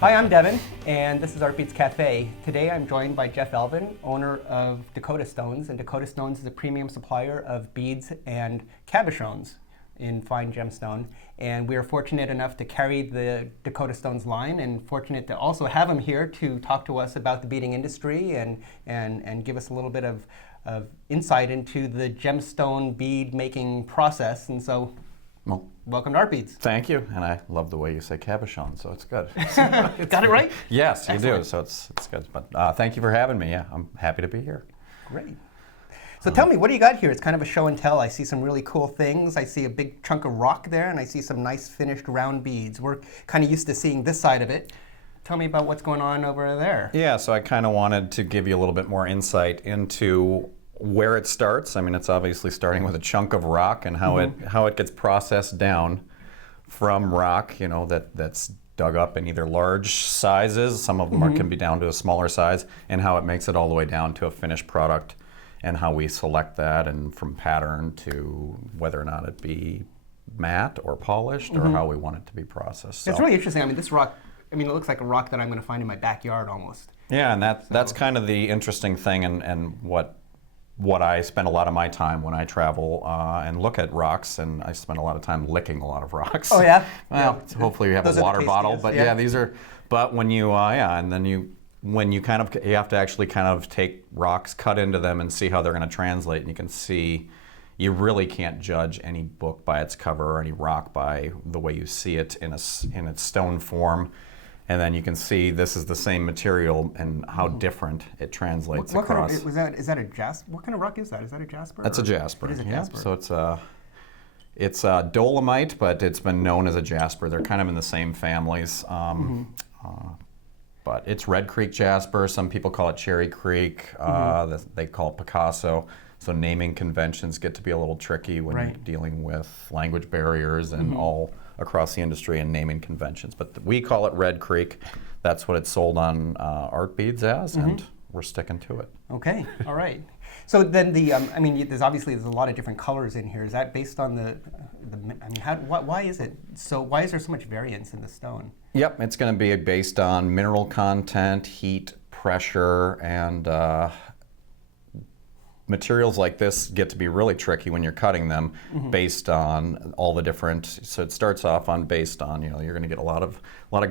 Hi, I'm Devin, and this is Artbeads Cafe. Today I'm joined by Jeff Elvin, owner of Dakota Stones, and Dakota Stones is a premium supplier of beads and cabochons in fine gemstone. And we are fortunate enough to carry the Dakota Stones line, and fortunate to also have him here to talk to us about the beading industry and give us a little bit of insight into the gemstone bead making process. And so, well, welcome to Artbeads. Thank you, and I love the way you say cabochon, so it's good. Got it right? Yes, you Excellent. do, so it's good. But thank you for having me. Yeah, I'm happy to be here. Great. So tell me, what do you got here? It's kind of a show and tell. I see some really cool things. I see a big chunk of rock there, and I see some nice finished round beads. We're kind of used to seeing this side of it. Tell me about what's going on over there. Yeah, so I kind of wanted to give you a little bit more insight into where it starts. I mean, it's obviously starting with a chunk of rock and how it gets processed down from rock, you know, that's dug up in either large sizes, some of them can be down to a smaller size, and how it makes it all the way down to a finished product, and how we select that, and from pattern to whether or not it be matte or polished, or how we want it to be processed. It's really interesting. I mean, this rock, it looks like a rock that I'm going to find in my backyard almost. Yeah, and that's kind of the interesting thing, and what I spend a lot of my time when I travel and look at rocks, and I spend a lot of time licking a lot of rocks. Oh yeah? Well, yeah. Hopefully you have Those a water bottle, tastiest, but yeah, these are, but when you, and then you have to actually kind of take rocks, cut into them, and see how they're going to translate, and you can see, you really can't judge any book by its cover or any rock by the way you see it in its stone form. And then you can see this is the same material and how different it translates what across. Kind of, is that a jasper? What kind of rock is that? Is that a jasper? That's a jasper. It is a yeah. jasper. So it's a dolomite, but it's been known as a jasper. They're kind of in the same families. But it's Red Creek jasper. Some people call it Cherry Creek. They call it Picasso. So naming conventions get to be a little tricky when you're dealing with language barriers and all across the industry and naming conventions. But we call it Red Creek. That's what it's sold on Artbeads as, and we're sticking to it. Okay, all right. So then there's obviously a lot of different colors in here. Is that based on why is it so? Why is there so much variance in the stone? Yep, it's going to be based on mineral content, heat, pressure, and materials like this get to be really tricky when you're cutting them based on all the different, so it starts off based on, you're going to get a lot of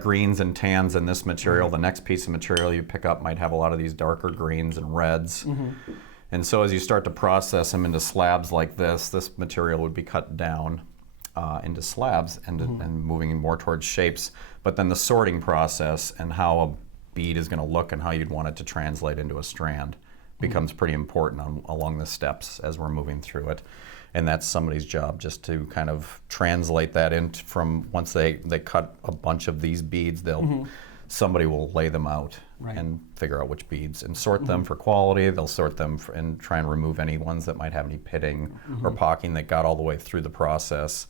greens and tans in this material. The next piece of material you pick up might have a lot of these darker greens and reds. And so as you start to process them into slabs like this material would be cut down into slabs and moving more towards shapes. But then the sorting process and how a bead is going to look and how you'd want it to translate into a strand becomes pretty important along the steps as we're moving through it. And that's somebody's job, just to kind of translate that into, from once they cut a bunch of these beads, somebody will lay them out and figure out which beads and sort them for quality. They'll sort them and try and remove any ones that might have any pitting or pocking that got all the way through the process.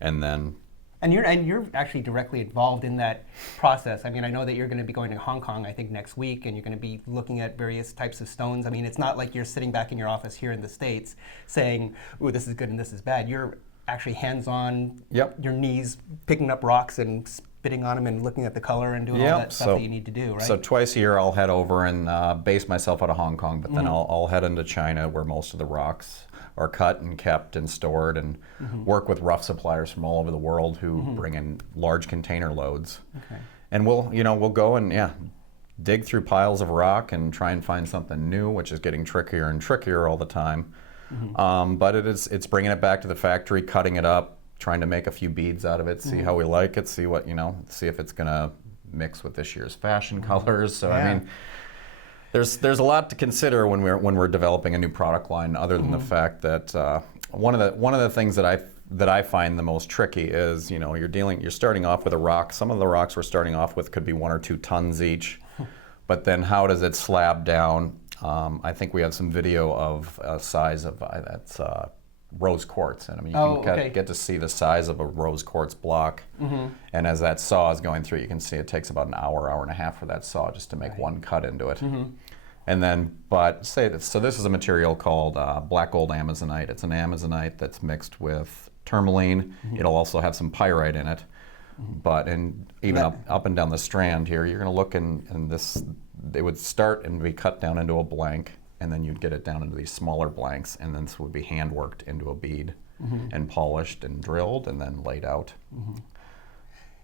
And then And you're actually directly involved in that process. I mean, I know that you're going to be going to Hong Kong, I think, next week, and you're going to be looking at various types of stones. I mean, it's not like you're sitting back in your office here in the States saying, ooh, this is good and this is bad. You're actually hands-on, your knees, picking up rocks and spitting on them and looking at the color and doing all that stuff that you need to do, right? So twice a year I'll head over and base myself out of Hong Kong, but then I'll head into China where most of the rocks are cut and kept and stored, and work with rough suppliers from all over the world who bring in large container loads. Okay. And we'll go and dig through piles of rock and try and find something new, which is getting trickier and trickier all the time. But it's bringing it back to the factory, cutting it up, trying to make a few beads out of it, see how we like it, see if it's gonna mix with this year's fashion colors. So I mean, there's a lot to consider when we're developing a new product line, other than the fact that one of the things that I find the most tricky is, you're starting off with a rock. Some of the rocks we're starting off with could be 1 or 2 tons each, but then how does it slab down? I think we have some video of a size of that's rose quartz, and I mean you can get to see the size of a rose quartz block. And as that saw is going through, you can see it takes about an hour and a half for that saw just to make one cut into it. And then, so this is a material called black gold amazonite. It's an amazonite that's mixed with tourmaline. It'll also have some pyrite in it. But even up and down the strand here, you're going to look and this, they would start and be cut down into a blank, and then you'd get it down into these smaller blanks, and then this would be hand worked into a bead and polished and drilled and then laid out.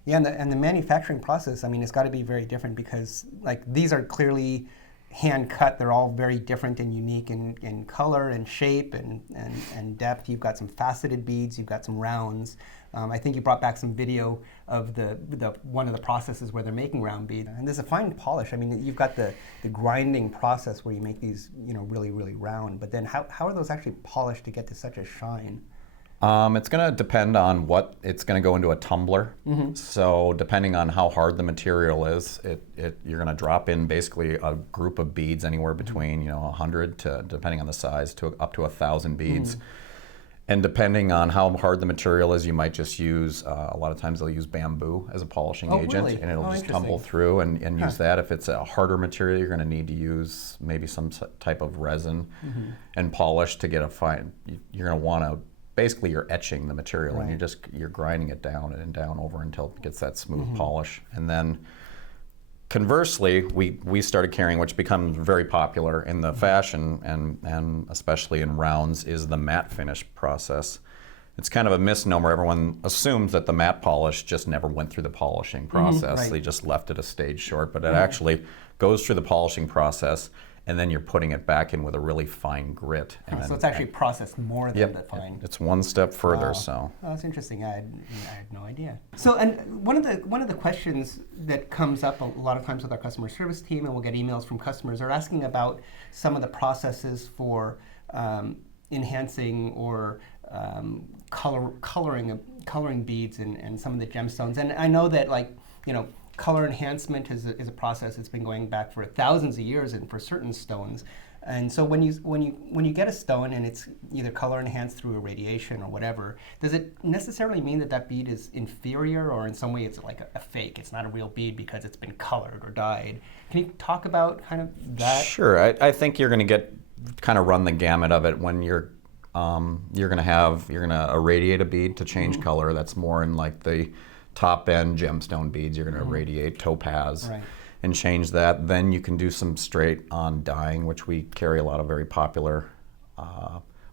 Yeah, and the manufacturing process, I mean, it's got to be very different because like these are clearly hand cut. They're all very different and unique in color and shape and depth. You've got some faceted beads, you've got some rounds. I think you brought back some video of the one of the processes where they're making round beads. And there's a fine polish. I mean, you've got the grinding process where you make these, really, really round. But then how are those actually polished to get to such a shine? It's going to depend on what it's going to go into a tumbler. So depending on how hard the material is, you're going to drop in basically a group of beads anywhere between 100 to, depending on the size, to up to 1,000 beads. And depending on how hard the material is, you might just use, a lot of times they'll use bamboo as a polishing agent, really? and it'll just tumble through and use that. If it's a harder material, you're going to need to use maybe some type of resin and polish to get a fine. You're going to want to, basically you're etching the material and you're grinding it down and down over until it gets that smooth polish. And then conversely, we started carrying, which becomes very popular in the fashion and especially in rounds, is the matte finish process. It's kind of a misnomer. Everyone assumes that the matte polish just never went through the polishing process. They just left it a stage short, but it actually goes through the polishing process, and then you're putting it back in with a really fine grit. And so it's actually processed more than the fine. It's one step further. So that's interesting. I had no idea. So, and one of the questions that comes up a lot of times with our customer service team, and we'll get emails from customers, are asking about some of the processes for enhancing or coloring beads and some of the gemstones. And I know that color enhancement is a process that's been going back for thousands of years, and for certain stones. And so when you get a stone and it's either color enhanced through irradiation or whatever, does it necessarily mean that bead is inferior, or in some way it's like a fake? It's not a real bead because it's been colored or dyed. Can you talk about kind of that? Sure. I think you're going to kind of run the gamut of it when you're going to irradiate a bead to change color. That's more in like the top end gemstone beads. You're going to irradiate topaz and change that. Then you can do some straight on dyeing, which we carry a lot of very popular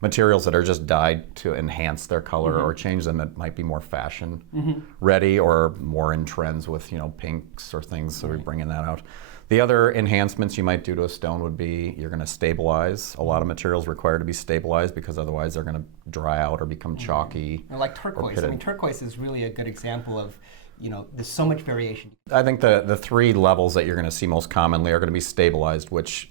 materials that are just dyed to enhance their color or change them, that might be more fashion ready or more in trends with pinks or things. So we're bringing that out. The other enhancements you might do to a stone would be you're going to stabilize. A lot of materials require to be stabilized because otherwise they're going to dry out or become chalky. Or like turquoise. I mean, turquoise is really a good example of, there's so much variation. I think the three levels that you're going to see most commonly are going to be stabilized, which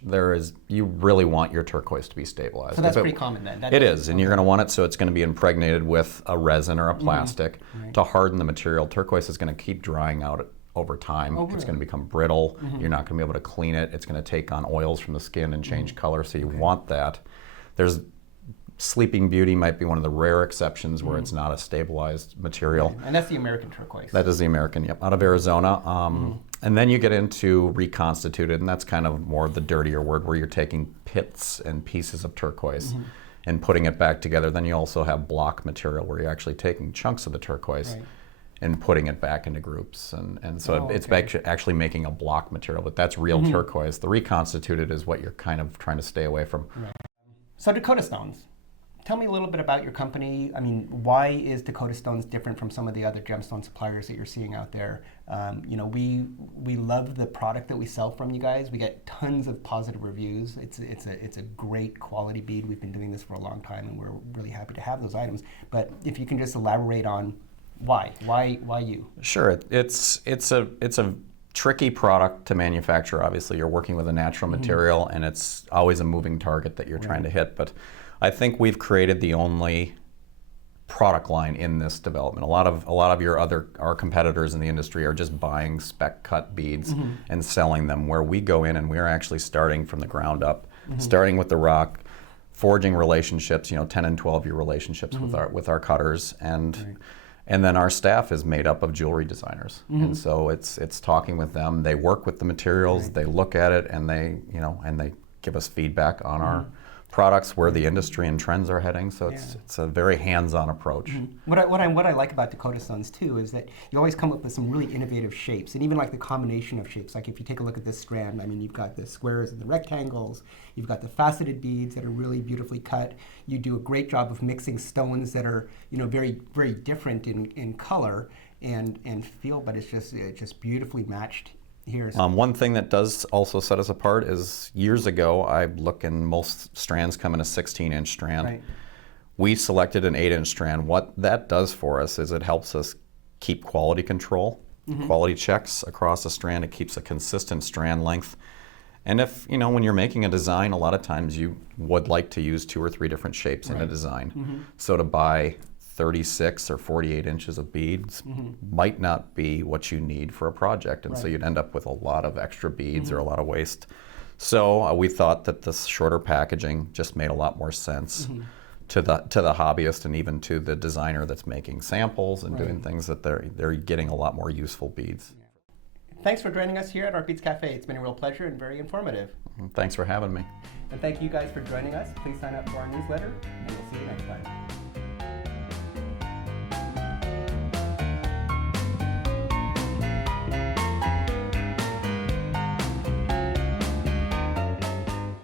you really want your turquoise to be stabilized. So that's pretty common then? It is, and you're going to want it so it's going to be impregnated with a resin or a plastic to harden the material. Turquoise is going to keep drying out over time. It's going to become brittle. You're not going to be able to clean it. It's going to take on oils from the skin and change color, so you want that. There's Sleeping Beauty might be one of the rare exceptions where it's not a stabilized material. And that's the American turquoise. That is the American, out of Arizona. And then you get into reconstituted, and that's kind of more of the dirtier word, where you're taking pits and pieces of turquoise and putting it back together. Then you also have block material, where you're actually taking chunks of the turquoise and putting it back into groups. And so it's actually making a block material, but that's real turquoise. The reconstituted is what you're kind of trying to stay away from. So Dakota Stones, tell me a little bit about your company. I mean, why is Dakota Stones different from some of the other gemstone suppliers that you're seeing out there? We love the product that we sell from you guys. We get tons of positive reviews. It's a great quality bead. We've been doing this for a long time, and we're really happy to have those items. But if you can just elaborate on why you? Sure. It's a tricky product to manufacture. Obviously, you're working with a natural material, and it's always a moving target that you're trying to hit. But I think we've created the only product line in this development. A lot of our competitors in the industry are just buying spec cut beads and selling them, where we go in and we're actually starting from the ground up, starting with the rock, forging relationships, 10 and 12-year relationships with our cutters, and then our staff is made up of jewelry designers. And so it's talking with them. They work with the materials, they look at it, and they give us feedback on our products where the industry and trends are heading. So it's a very hands-on approach. What I like about Dakota Stones too is that you always come up with some really innovative shapes, and even like the combination of shapes. Like if you take a look at this strand, I mean, you've got the squares and the rectangles, you've got the faceted beads that are really beautifully cut. You do a great job of mixing stones that are, you know, very, very different in color and feel, but it's just beautifully matched here. One thing that does also set us apart is years ago, I look in most strands come in a 16-inch strand. Right. We selected an 8-inch strand. What that does for us is it helps us keep quality control, quality checks across a strand. It keeps a consistent strand length. And if, you know, when you're making a design, a lot of times you would like to use 2 or 3 different shapes in a design. So to buy 36 or 48 inches of beads might not be what you need for a project, and so you'd end up with a lot of extra beads or a lot of waste. So we thought that this shorter packaging just made a lot more sense to the hobbyist and even to the designer that's making samples and doing things that they're getting a lot more useful beads. Thanks for joining us here at Artbeads Cafe. It's been a real pleasure and very informative. Thanks for having me. And thank you guys for joining us. Please sign up for our newsletter, and we'll see you next time.